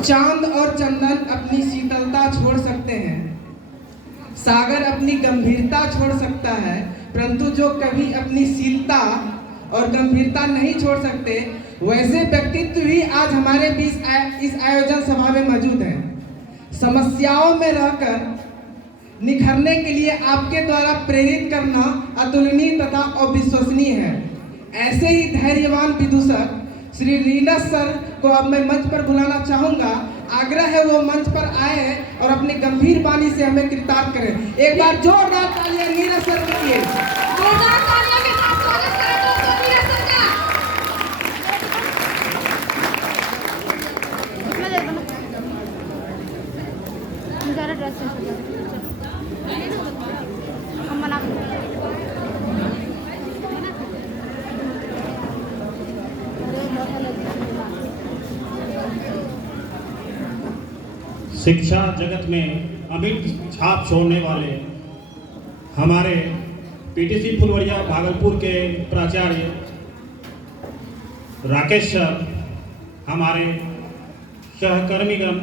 चांद और चंदन अपनी शीतलता छोड़ सकते हैं, सागर अपनी गंभीरता छोड़ सकता है, परंतु जो कभी अपनी शीलता और गंभीरता नहीं छोड़ सकते, वैसे व्यक्तित्व भी आज हमारे बीच इस आयोजन सभा में मौजूद हैं। समस्याओं में रहकर निखरने के लिए आपके द्वारा प्रेरित करना अतुलनीय तथा अविश्वसनीय है। ऐसे ही धैर्यवान विदूषक श्री नीरज सर को अब मैं मंच पर बुलाना चाहूंगा। आग्रह है वो मंच पर आए और अपनी गंभीर वाणी से हमें कृतार्थ करें। एक बार जोरदार तालियां नीरज सर के लिए। जोरदार तालियों के साथ स्वागत करें दोस्तों नीरज सर का। शिक्षा जगत में अमिट छाप छोड़ने वाले हमारे पीटीसी फुलवरिया भागलपुर के प्राचार्य राकेश सर, हमारे सहकर्मीगण,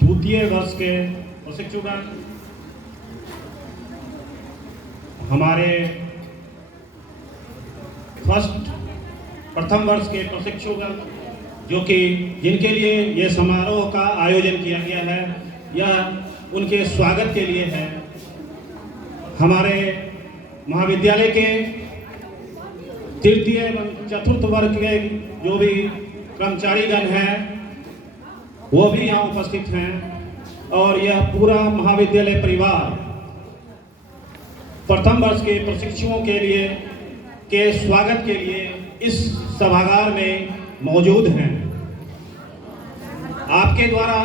द्वितीय वर्ष के प्रशिक्षुगण, हमारे प्रथम वर्ष के प्रशिक्षुगण, जो कि जिनके लिए ये समारोह का आयोजन किया गया है, यह उनके स्वागत के लिए है। हमारे महाविद्यालय के तृतीय एवं चतुर्थ वर्ग के जो भी कर्मचारीगण हैं वो भी यहाँ उपस्थित हैं, और यह पूरा महाविद्यालय परिवार प्रथम वर्ष के प्रशिक्षुओं के लिए के स्वागत के लिए इस सभागार में मौजूद हैं। आपके द्वारा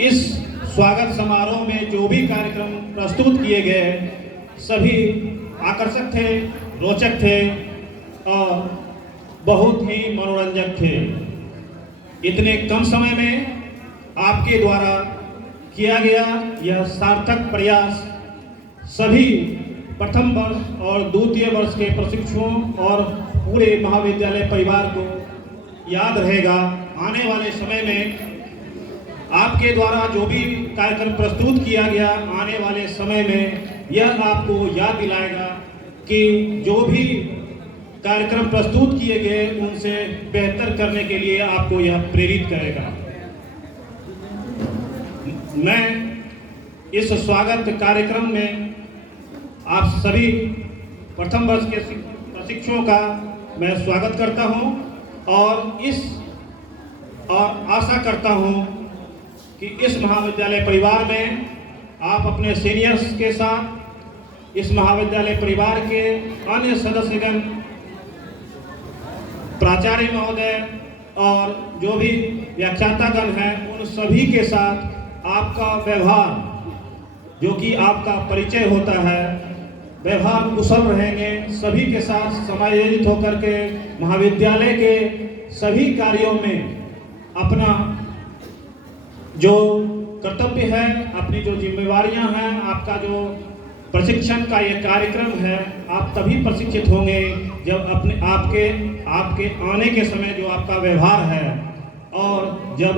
इस स्वागत समारोह में जो भी कार्यक्रम प्रस्तुत किए गए सभी आकर्षक थे, रोचक थे और बहुत ही मनोरंजक थे। इतने कम समय में आपके द्वारा किया गया यह सार्थक प्रयास सभी प्रथम वर्ष और द्वितीय वर्ष के प्रशिक्षुओं और पूरे महाविद्यालय परिवार को याद रहेगा। आने वाले समय में आपके द्वारा जो भी कार्यक्रम प्रस्तुत किया गया, आने वाले समय में यह आपको याद दिलाएगा कि जो भी कार्यक्रम प्रस्तुत किए गए उनसे बेहतर करने के लिए आपको यह प्रेरित करेगा। मैं इस स्वागत कार्यक्रम में आप सभी प्रथम वर्ष के प्रशिक्षुओं का मैं स्वागत करता हूं और आशा करता हूं कि इस महाविद्यालय परिवार में आप अपने सीनियर्स के साथ, इस महाविद्यालय परिवार के अन्य सदस्यगण, प्राचार्य महोदय और जो भी व्याख्यातागण हैं, उन सभी के साथ आपका व्यवहार, जो कि आपका परिचय होता है, व्यवहार कुशल रहेंगे। सभी के साथ समायोजित होकर के महाविद्यालय के सभी कार्यों में अपना जो कर्तव्य है, अपनी जो जिम्मेवारियां हैं, आपका जो प्रशिक्षण का ये कार्यक्रम है, आप तभी प्रशिक्षित होंगे जब अपने आपके आने के समय जो आपका व्यवहार है, और जब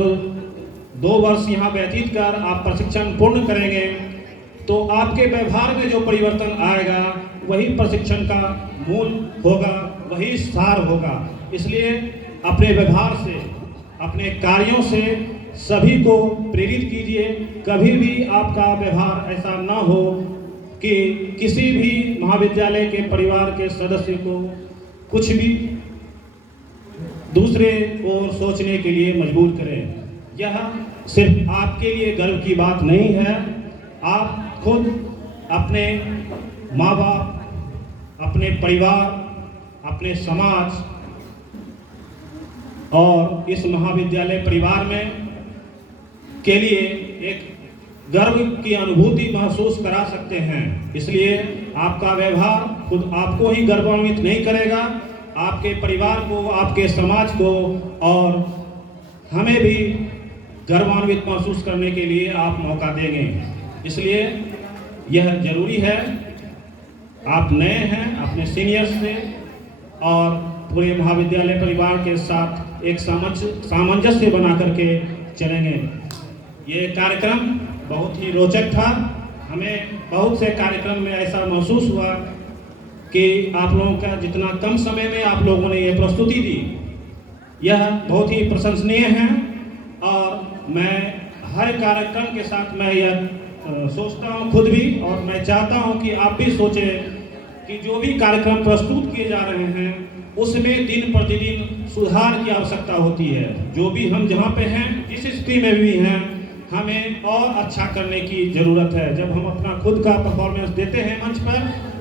2 वर्ष यहाँ व्यतीत कर आप प्रशिक्षण पूर्ण करेंगे तो आपके व्यवहार में जो परिवर्तन आएगा वही प्रशिक्षण का मूल होगा, वही सार होगा। इसलिए अपने व्यवहार से, अपने कार्यों से सभी को प्रेरित कीजिए। कभी भी आपका व्यवहार ऐसा ना हो कि किसी भी महाविद्यालय के परिवार के सदस्य को कुछ भी दूसरे ओर सोचने के लिए मजबूर करें। यह सिर्फ आपके लिए गर्व की बात नहीं है, आप खुद अपने माँ बाप, अपने परिवार, अपने समाज और इस महाविद्यालय परिवार में के लिए एक गर्व की अनुभूति महसूस करा सकते हैं। इसलिए आपका व्यवहार खुद आपको ही गर्वान्वित नहीं करेगा, आपके परिवार को, आपके समाज को और हमें भी गर्वान्वित महसूस करने के लिए आप मौका देंगे। इसलिए यह जरूरी है, आप नए हैं, अपने सीनियर्स से और पूरे महाविद्यालय परिवार के साथ एक सामंजस्य बना करके चलेंगे। ये कार्यक्रम बहुत ही रोचक था। हमें बहुत से कार्यक्रम में ऐसा महसूस हुआ कि आप लोगों का जितना कम समय में आप लोगों ने ये प्रस्तुति दी, यह बहुत ही प्रशंसनीय है। और मैं हर कार्यक्रम के साथ मैं यह सोचता हूँ खुद भी, और मैं चाहता हूँ कि आप भी सोचें कि जो भी कार्यक्रम प्रस्तुत किए जा रहे हैं उसमें दिन प्रतिदिन सुधार की आवश्यकता होती है। जो भी हम जहाँ पे हैं, जिस स्थिति में भी हैं, हमें और अच्छा करने की ज़रूरत है। जब हम अपना खुद का परफॉर्मेंस देते हैं मंच पर,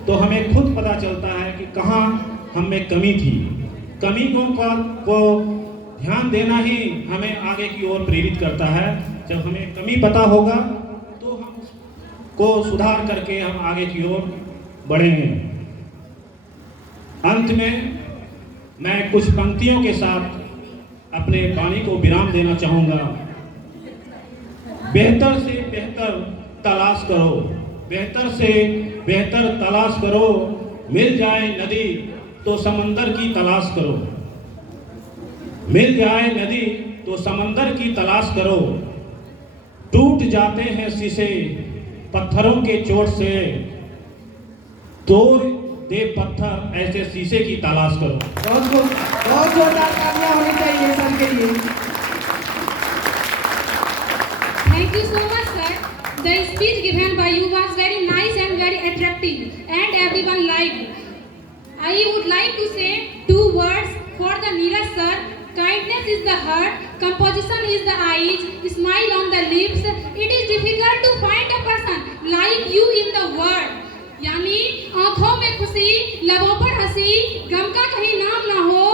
तो हमें खुद पता चलता है कि कहाँ हम में कमी थी। कमी को ध्यान देना ही हमें आगे की ओर प्रेरित करता है। जब हमें कमी पता होगा तो हम को सुधार करके हम आगे की ओर बढ़ेंगे। अंत में मैं कुछ पंक्तियों के साथ अपने वाणी को विराम देना चाहूँगा। बेहतर से बेहतर तलाश करो, बेहतर से बेहतर तलाश करो, मिल जाए नदी तो समंदर की तलाश करो, मिल जाए नदी तो समंदर की तलाश करो। टूट जाते हैं शीशे पत्थरों के चोट से, तोड़ दे पत्थर ऐसे शीशे की तलाश करो। बहुत जोरदार तालियां होनी चाहिए सर के लिए। Thank you so much, sir. The speech given by you was very nice and very attractive, and everyone liked. I would like to say 2 words for the Neeraj sir. Kindness is the heart, composition is the eyes, smile on the lips. It is difficult to find a person like you in the world. यानी आँखों में खुशी, लबों पर हंसी, गम का कहीं नाम ना हो।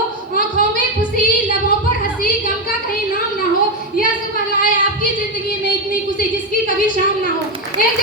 आँखों में खुशी, लबों पर हंसी, गम का कहीं नाम ना हो। यह सुबह लाए आपकी जिंदगी में इतनी खुशी जिसकी कभी शाम ना हो। एक